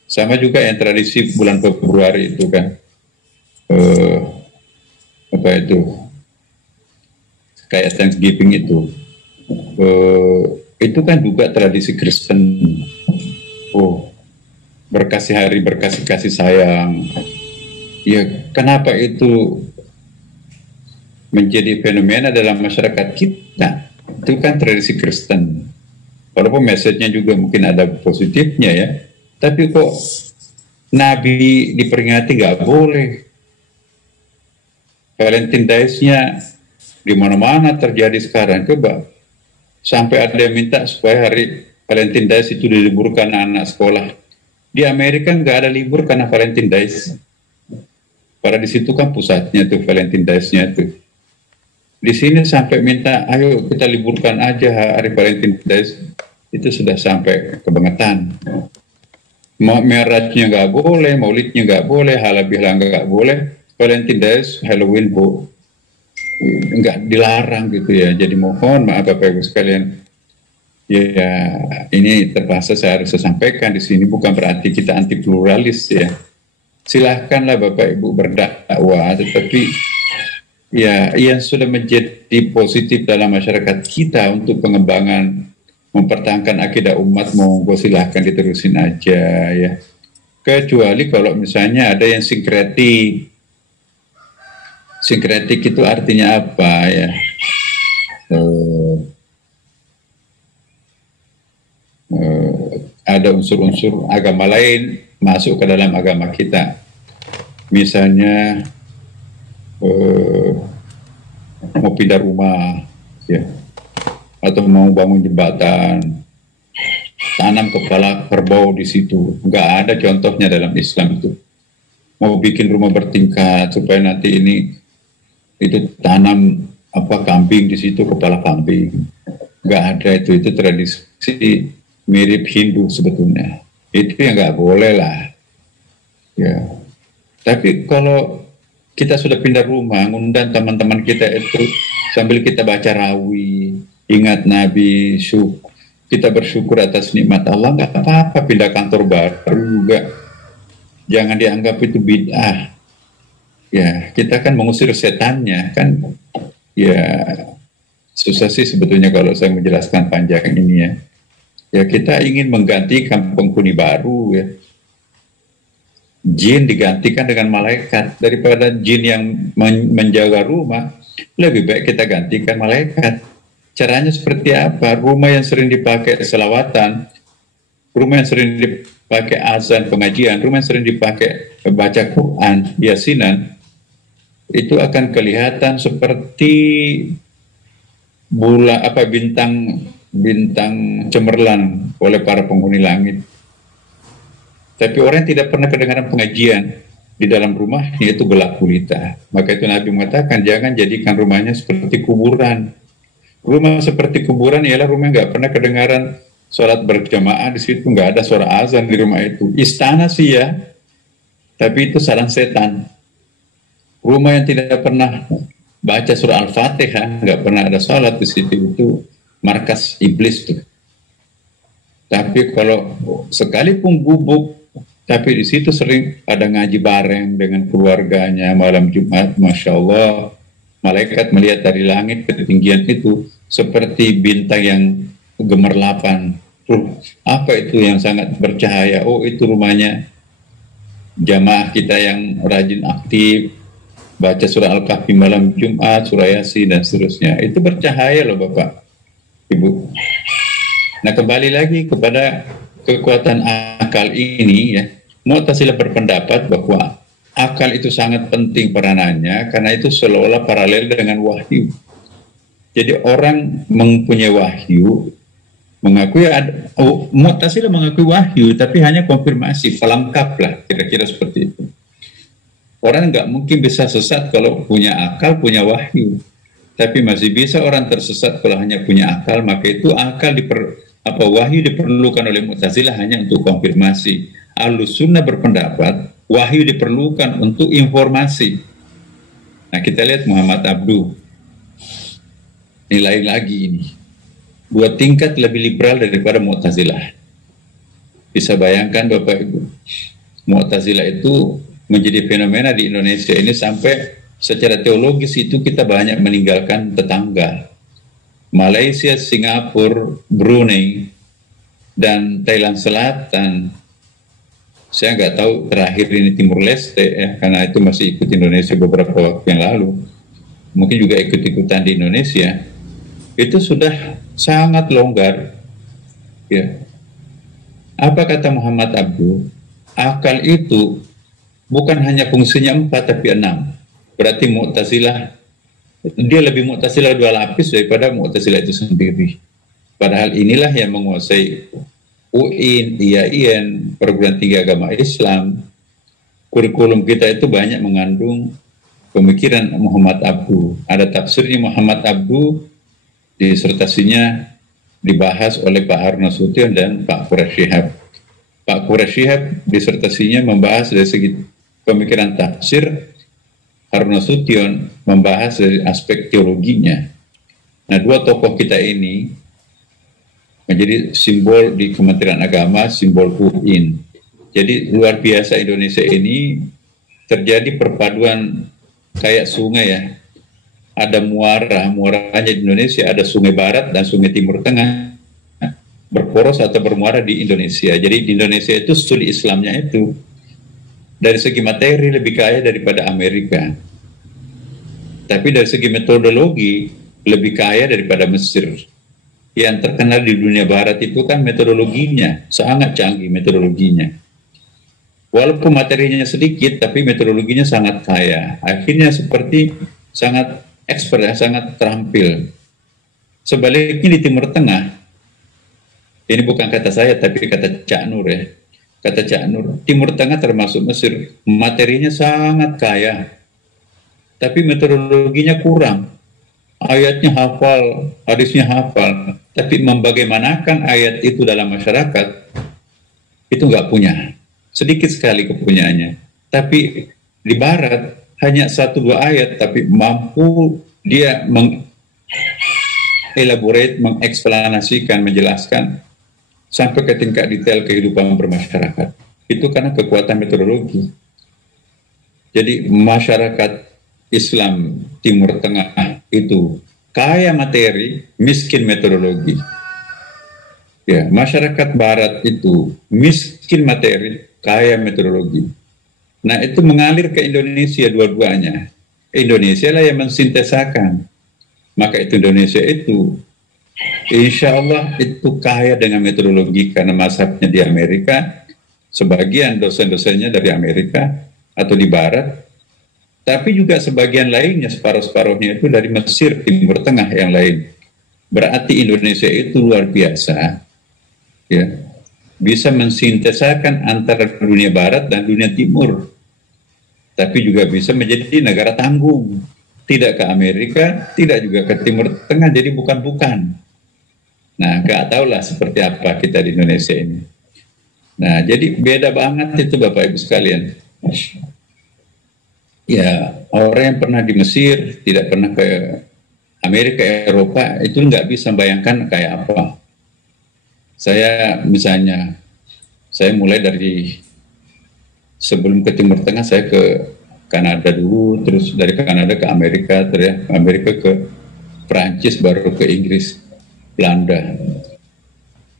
sama juga yang tradisi bulan Februari itu kan. eh, apa itu kayak Thanksgiving itu kan juga tradisi Kristen. Oh, berkasih hari, berkasih kasih sayang. Ya, kenapa itu menjadi fenomena dalam masyarakat kita? Itu kan tradisi Kristen. Walaupun message-nya juga mungkin ada positifnya ya, tapi kok Nabi diperingati nggak boleh. Valentine Days-nya di mana-mana terjadi sekarang. Coba sampai ada yang minta supaya hari Valentine Days itu diliburkan anak sekolah. Di Amerika nggak ada libur karena Valentine Days. Padahal di situ kan pusatnya tuh Valentine Days-nya tuh. Di sini sampai minta, ayo kita liburkan aja hari Valentine Days. Itu sudah sampai kebangetan. Merajnya nggak boleh, maulidnya nggak boleh, halal bihalal nggak boleh, Valentine Days, Halloween nggak dilarang gitu ya. Jadi mohon maaf Bapak Ibu sekalian, ya ini terpaksa saya harus sampaikan di sini, bukan berarti kita anti pluralis ya. Silahkanlah Bapak Ibu berdakwah, tetapi ya yang sudah menjadi positif dalam masyarakat kita untuk pengembangan mempertahankan akidah umat, monggo silahkan diterusin aja ya. Kecuali kalau misalnya ada yang sinkretik. Sinkretik itu artinya apa ya? Ada unsur-unsur agama lain masuk ke dalam agama kita. Misalnya mau pindah rumah ya, atau mau bangun jembatan, tanam kepala kerbau di situ. Nggak ada contohnya dalam Islam itu. Mau bikin rumah bertingkat supaya nanti ini itu tanam kambing di situ, kepala kambing. Nggak ada itu tradisi mirip Hindu sebetulnya. Itu yang nggak boleh lah. Ya. Tapi kalau kita sudah pindah rumah, ngundang teman-teman kita itu sambil kita baca rawi, ingat Nabi, kita bersyukur atas nikmat Allah, nggak apa-apa. Pindah kantor baru juga, jangan dianggap itu bid'ah. Ya, kita kan mengusir setannya kan. Ya, susah sih sebetulnya kalau saya menjelaskan panjang ini ya. Ya, kita ingin menggantikan penghuni baru ya. Jin digantikan dengan malaikat. Daripada jin yang menjaga rumah, lebih baik kita gantikan malaikat. Caranya seperti apa? Rumah yang sering dipakai selawatan, rumah yang sering dipakai azan pengajian, rumah yang sering dipakai baca Quran, yasinan, itu akan kelihatan seperti bintang cemerlang oleh para penghuni langit. Tapi orang yang tidak pernah kedengaran pengajian di dalam rumah, yaitu gelap gulita. Maka itu Nabi mengatakan, jangan jadikan rumahnya seperti kuburan. Rumah seperti kuburan ialah rumah yang nggak pernah kedengaran sholat berjamaah di situ, nggak ada suara azan di rumah itu. Istana sih ya, tapi itu sarang setan. Rumah yang tidak pernah baca surah Al-Fatihah, nggak pernah ada sholat di situ, itu markas iblis tuh. Tapi kalau sekalipun gubuk, tapi di situ sering ada ngaji bareng dengan keluarganya malam Jumat, Masya Allah, malaikat melihat dari langit ketinggian itu seperti bintang yang gemerlapan. Apa itu yang sangat bercahaya? Oh, itu rumahnya jamaah kita yang rajin aktif baca surah Al-Kahfi malam Jumat, surah Yasin dan seterusnya. Itu bercahaya loh Bapak Ibu. Nah, kembali lagi kepada kekuatan akal ini ya. Mu'tazilah berpendapat bahwa akal itu sangat penting peranannya karena itu seolah-olah paralel dengan wahyu. Jadi orang mempunyai wahyu, mengakui Mu'tazilah mengakui wahyu, tapi hanya konfirmasi, pelengkap lah, kira-kira seperti itu. Orang nggak mungkin bisa sesat kalau punya akal, punya wahyu. Tapi masih bisa orang tersesat kalau hanya punya akal, maka itu akal wahyu diperlukan oleh Mu'tazilah hanya untuk konfirmasi. Ahlus Sunnah berpendapat wahyu diperlukan untuk informasi. Nah, kita lihat Muhammad Abduh. Nilai lagi ini. 2 tingkat lebih liberal daripada Mu'tazilah. Bisa bayangkan Bapak Ibu. Mu'tazilah itu menjadi fenomena di Indonesia ini sampai secara teologis itu kita banyak meninggalkan tetangga. Malaysia, Singapura, Brunei, dan Thailand Selatan. Saya nggak tahu terakhir ini Timur Leste ya, karena itu masih ikut Indonesia beberapa waktu yang lalu. Mungkin juga ikut-ikutan di Indonesia. Itu sudah sangat longgar. Ya. Apa kata Muhammad Abduh? Akal itu bukan hanya fungsinya 4 tapi 6. Berarti Mu'tazilah, dia lebih Mu'tazilah 2 lapis daripada Mu'tazilah itu sendiri. Padahal inilah yang menguasai UIN, IAIN, perguruan tinggi agama Islam. Kurikulum kita itu banyak mengandung pemikiran Muhammad Abduh. Ada tafsirnya Muhammad Abduh, disertasinya dibahas oleh Pak Harun Nasution dan Pak Quraish Shihab. Pak Quraish Shihab disertasinya membahas dari segi pemikiran tafsir, Harun Nasution membahas dari aspek teologinya. Nah, 2 tokoh kita ini menjadi simbol di Kementerian Agama, simbol UIN. Jadi luar biasa Indonesia ini terjadi perpaduan kayak sungai ya. Ada muaranya di Indonesia, ada sungai barat dan sungai timur tengah berporos atau bermuara di Indonesia. Jadi di Indonesia itu studi Islamnya itu dari segi materi lebih kaya daripada Amerika. Tapi dari segi metodologi lebih kaya daripada Mesir. Yang terkenal di dunia barat itu kan metodologinya, sangat canggih metodologinya. Walaupun materinya sedikit, tapi metodologinya sangat kaya. Akhirnya seperti sangat expert, sangat terampil. Sebaliknya di Timur Tengah, ini bukan kata saya, tapi kata Cak Nur ya. Kata Cak Nur, Timur Tengah termasuk Mesir, materinya sangat kaya, tapi metodologinya kurang. Ayatnya hafal, hadisnya hafal, tapi membagaimanakan ayat itu dalam masyarakat, itu nggak punya. Sedikit sekali kepunyaannya. Tapi di Barat, hanya 1-2 ayat, tapi mampu dia mengelaborate, mengeksplanasikan, menjelaskan, sampai ke tingkat detail kehidupan bermasyarakat. Itu karena kekuatan metodologi. Jadi masyarakat Islam Timur Tengah itu kaya materi, miskin metodologi. Ya, masyarakat Barat itu miskin materi, kaya metodologi. Nah, itu mengalir ke Indonesia dua-duanya. Indonesia lah yang mensintesakan. Maka itu Indonesia itu, insya Allah itu kaya dengan metodologi karena mazhabnya di Amerika, sebagian dosen-dosennya dari Amerika atau di Barat, tapi juga sebagian lainnya, separuh-separuhnya itu dari Mesir, Timur Tengah yang lain. Berarti Indonesia itu luar biasa, ya, bisa mensintesakan antara dunia Barat dan dunia Timur, tapi juga bisa menjadi negara tanggung, tidak ke Amerika, tidak juga ke Timur Tengah, jadi bukan-bukan. Nah, nggak tahulah seperti apa kita di Indonesia ini. Nah, jadi beda banget itu Bapak Ibu sekalian. Ya, orang yang pernah di Mesir, tidak pernah ke Amerika, Eropa, itu nggak bisa bayangkan kayak apa. Saya misalnya, saya mulai dari sebelum ke Timur Tengah, saya ke Kanada dulu, terus dari Kanada ke Amerika, terus Amerika ke Prancis, baru ke Inggris, Belanda.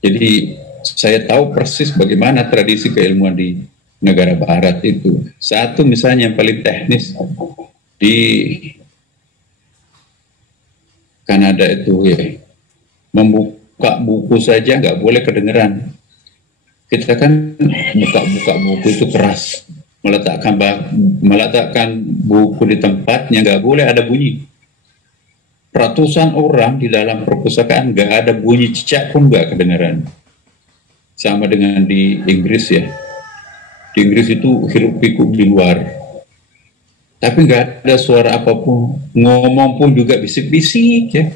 Jadi saya tahu persis bagaimana tradisi keilmuan di negara Barat itu. Satu misalnya yang paling teknis di Kanada itu ya, membuka buku saja nggak boleh kedengeran. Kita kan buka buku itu keras, meletakkan buku di tempatnya nggak boleh ada bunyi. Ratusan orang di dalam perpustakaan nggak ada bunyi cicak pun nggak kedengeran. Sama dengan di Inggris ya. Di Inggris itu hiruk pikuk di luar, tapi nggak ada suara apapun, ngomong pun juga bisik-bisik ya.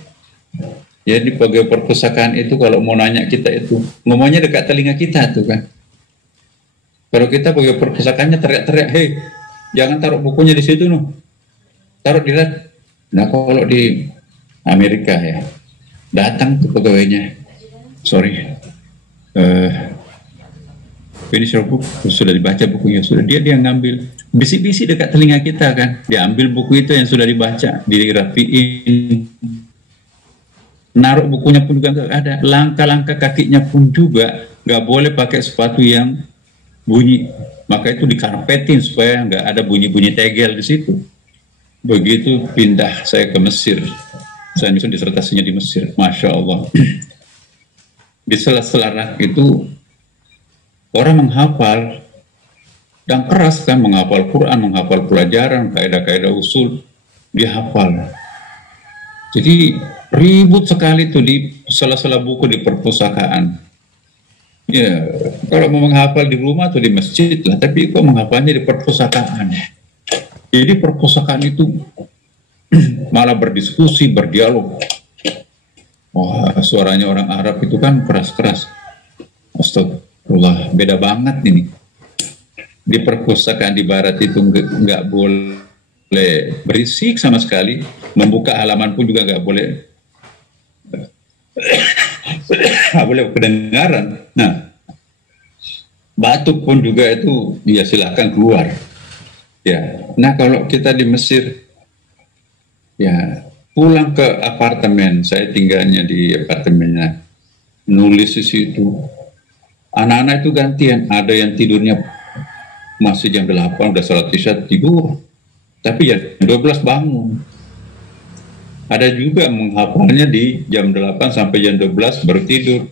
Jadi pegawai perpustakaan itu kalau mau nanya kita itu ngomongnya dekat telinga kita tuh kan. Kalau kita pegawai perpustakaannya teriak-teriak, hei jangan taruh bukunya di situ noh, taruh di rak. Nah kalau di Amerika ya datang tuh pegawainya, sorry. finish your book, sudah dibaca bukunya, sudah dia ngambil bisik-bisik dekat telinga kita kan, dia ambil buku itu yang sudah dibaca, dirapiin, naruh bukunya pun juga nggak ada, langkah-langkah kakinya pun juga nggak boleh pakai sepatu yang bunyi, maka itu dikarpetin supaya nggak ada bunyi-bunyi tegel di situ. Begitu pindah saya ke Mesir, saya nyusun disertasinya di Mesir, Masya Allah. Di sela-sela rak itu orang menghafal dan keras kan, menghafal Quran, menghafal pelajaran, kaidah-kaidah usul, dia hafal. Jadi ribut sekali tuh di sela-sela buku di perpustakaan. Ya, kalau mau menghafal di rumah atau di masjid lah, tapi kok menghafalnya di perpustakaan. Jadi perpustakaan itu malah berdiskusi, berdialog. Wah, suaranya orang Arab itu kan keras-keras. Astagfirullah, beda banget ini. Di perpustakaan di Barat itu nggak boleh berisik sama sekali. Membuka halaman pun juga nggak boleh. Nggak boleh kedengaran. Nah, batuk pun juga itu ya silahkan keluar. Ya, nah kalau kita di Mesir, ya pulang ke apartemen, saya tinggalnya di apartemennya, nulis di situ. Anak-anak itu gantian, ada yang tidurnya masih jam 8 udah sholat isya tidur, tapi jam 12 bangun. Ada juga menghafalnya di jam 8 sampai jam 12 baru tidur.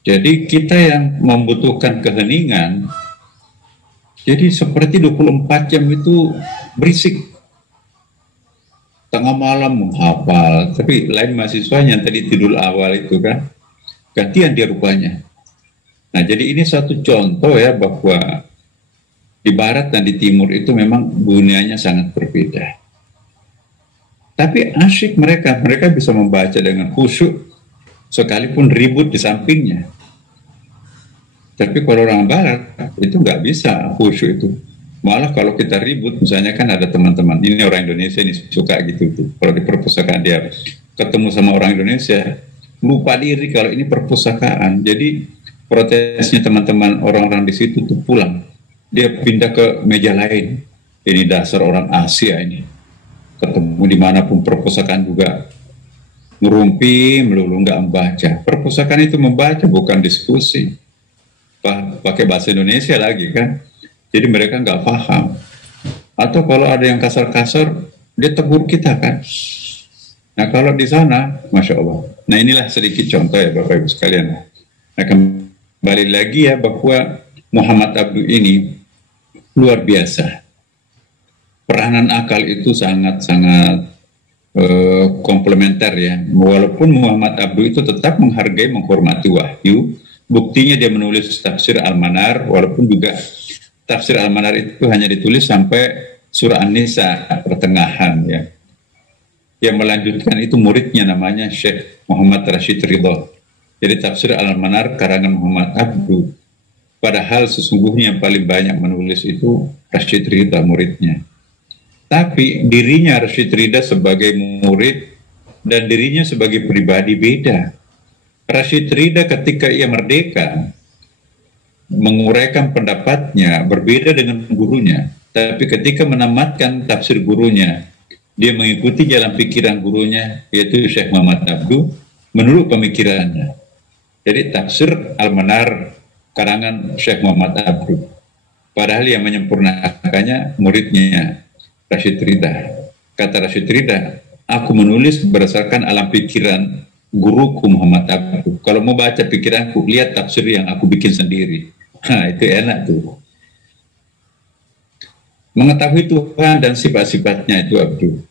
Jadi kita yang membutuhkan keheningan, jadi seperti 24 jam itu berisik. Tengah malam menghafal, tapi lain mahasiswanya yang tadi tidur awal itu kan, gantian dia rupanya. Nah, jadi ini satu contoh ya bahwa di Barat dan di Timur itu memang dunianya sangat berbeda. Tapi asyik mereka bisa membaca dengan khusyuk, sekalipun ribut di sampingnya. Tapi kalau orang Barat itu nggak bisa khusyuk itu. Malah kalau kita ribut, misalnya kan ada teman-teman, ini orang Indonesia ini suka gitu tuh. Kalau di perpustakaan dia ketemu sama orang Indonesia, lupa diri kalau ini perpustakaan. Jadi protesnya teman-teman orang-orang di situ tuh pulang. Dia pindah ke meja lain. Ini dasar orang Asia ini. Ketemu dimanapun perpustakaan juga ngerumpi, melulu nggak membaca. Perpustakaan itu membaca, bukan diskusi. Pakai bahasa Indonesia lagi kan. Jadi mereka nggak paham. Atau kalau ada yang kasar-kasar, dia tegur kita kan. Nah kalau di sana, Masya Allah. Nah inilah sedikit contoh ya Bapak Ibu sekalian. Nah kembali lagi ya bahwa Muhammad Abduh ini luar biasa. Peranan akal itu sangat-sangat komplementer ya. Walaupun Muhammad Abduh itu tetap menghargai, menghormati wahyu. Buktinya dia menulis tafsir Al-Manar, walaupun juga tafsir Al-Manar itu hanya ditulis sampai surah An-Nisa pertengahan ya. Yang melanjutkan itu muridnya namanya Syekh Muhammad Rashid Ridho. Jadi tafsir Al-Manar karangan Muhammad Abduh. Padahal sesungguhnya yang paling banyak menulis itu Rashid Ridho muridnya. Tapi dirinya Rashid Ridho sebagai murid dan dirinya sebagai pribadi beda. Rashid Ridho ketika ia merdeka menguraikan pendapatnya berbeda dengan gurunya, tapi ketika menamatkan tafsir gurunya, dia mengikuti jalan pikiran gurunya, yaitu Syekh Muhammad Abduh, menurut pemikirannya. Jadi tafsir Al-Manar karangan Syekh Muhammad Abduh, padahal yang menyempurnakannya muridnya Rashid Ridho. Kata Rashid Ridho, aku menulis berdasarkan alam pikiran guruku Muhammad Abduh. Kalau mau baca pikiranku, lihat tafsir yang aku bikin sendiri. Nah, itu enak tuh. Mengetahui Tuhan dan sifat-sifatnya itu Abduh.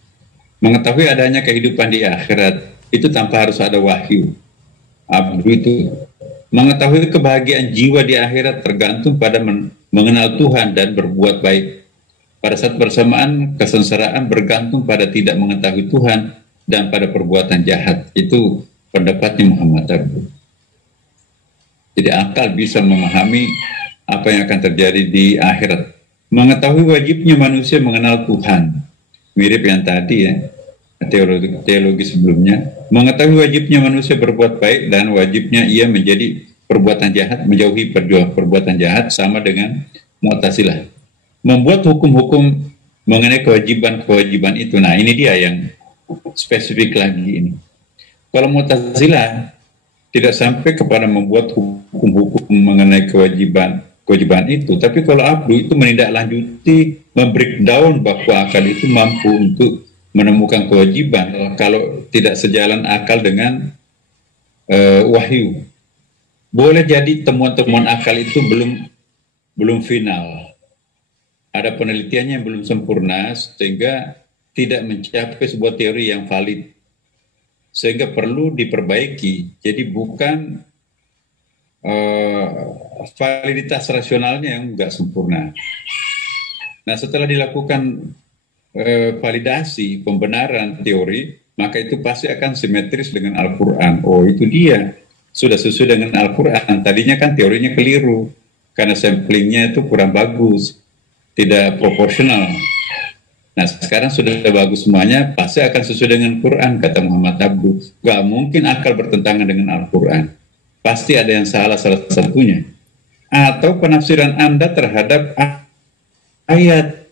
Mengetahui adanya kehidupan di akhirat, itu tanpa harus ada wahyu. Abduh itu mengetahui kebahagiaan jiwa di akhirat tergantung pada mengenal Tuhan dan berbuat baik. Pada saat bersamaan, kesengsaraan bergantung pada tidak mengetahui Tuhan dan pada perbuatan jahat. Itu pendapatnya Muhammad Abduh. Jadi akal bisa memahami apa yang akan terjadi di akhirat. Mengetahui wajibnya manusia mengenal Tuhan. Mirip yang tadi ya, teologi sebelumnya. Mengetahui wajibnya manusia berbuat baik dan wajibnya ia menjadi perbuatan jahat, menjauhi perbuatan jahat, sama dengan Mu'tazilah. Membuat hukum-hukum mengenai kewajiban-kewajiban itu. Nah, ini dia yang spesifik lagi ini. Kalau Mu'tazilah tidak sampai kepada membuat hukum-hukum mengenai kewajiban itu, tapi kalau Abdu itu menindaklanjuti, membreakdown bahwa akal itu mampu untuk menemukan kewajiban kalau tidak sejalan akal dengan wahyu. Boleh jadi temuan-temuan akal itu belum final. Ada penelitiannya yang belum sempurna sehingga tidak mencapai sebuah teori yang valid. Sehingga perlu diperbaiki. Jadi bukan validitas rasionalnya yang enggak sempurna. Nah, setelah dilakukan validasi pembenaran teori, maka itu pasti akan simetris dengan Al-Quran. Oh, itu dia. Sudah sesuai dengan Al-Quran. Tadinya kan teorinya keliru. Karena samplingnya itu kurang bagus. Tidak proporsional. Nah, sekarang sudah bagus semuanya, pasti akan sesuai dengan Quran, kata Muhammad Abdu. Gak mungkin akal bertentangan dengan Al-Quran. Pasti ada yang salah satunya. Atau penafsiran Anda terhadap ayat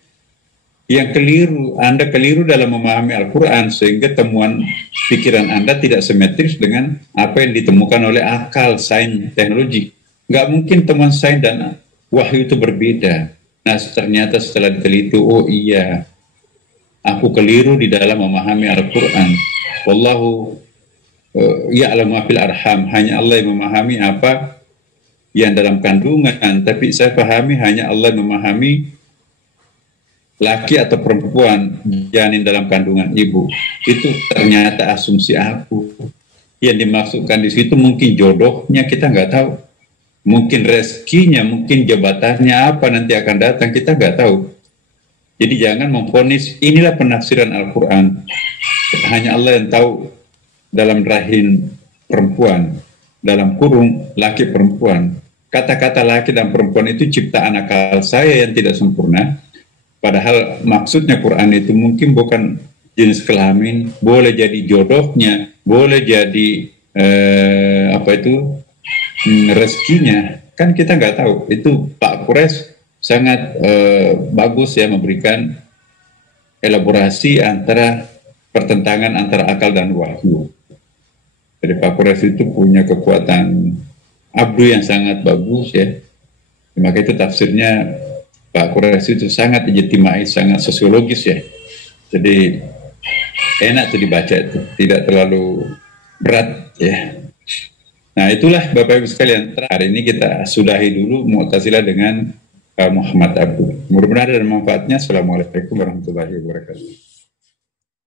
yang keliru. Anda keliru dalam memahami Al-Quran, sehingga temuan pikiran Anda tidak simetris dengan apa yang ditemukan oleh akal, sains, teknologi. Gak mungkin temuan sains dan wahyu itu berbeda. Nah, ternyata setelah diteliti, oh iya, aku keliru di dalam memahami Al-Quran. Wallahu ya'lamu ma fil arham. Hanya Allah yang memahami apa yang dalam kandungan. Tapi saya pahami hanya Allah yang memahami laki atau perempuan janin dalam kandungan ibu. Itu ternyata asumsi aku. Yang dimaksudkan di situ mungkin jodohnya, kita nggak tahu. Mungkin rezekinya, mungkin jabatannya apa nanti akan datang, kita nggak tahu. Jadi jangan memvonis, inilah penafsiran Al-Quran. Hanya Allah yang tahu dalam rahim perempuan, dalam kurung laki perempuan. Kata-kata laki dan perempuan itu ciptaan akal saya yang tidak sempurna. Padahal maksudnya Quran itu mungkin bukan jenis kelamin, boleh jadi jodohnya, boleh jadi rezekinya. Kan kita nggak tahu. Itu Pak Kures sangat bagus ya memberikan elaborasi antara pertentangan antara akal dan wahyu. Jadi Pak Kures itu punya kekuatan abdu yang sangat bagus ya. Maka itu tafsirnya Pak Kures itu sangat ijtimai, sangat sosiologis ya. Jadi enak tuh dibaca itu, tidak terlalu berat ya. Nah, itulah Bapak Ibu sekalian. Hari ini kita sudahi dulu Mu'tazilah dengan Muhammad Abdu. Mudah-mudahan ada manfaatnya. Assalamualaikum warahmatullahi wabarakatuh.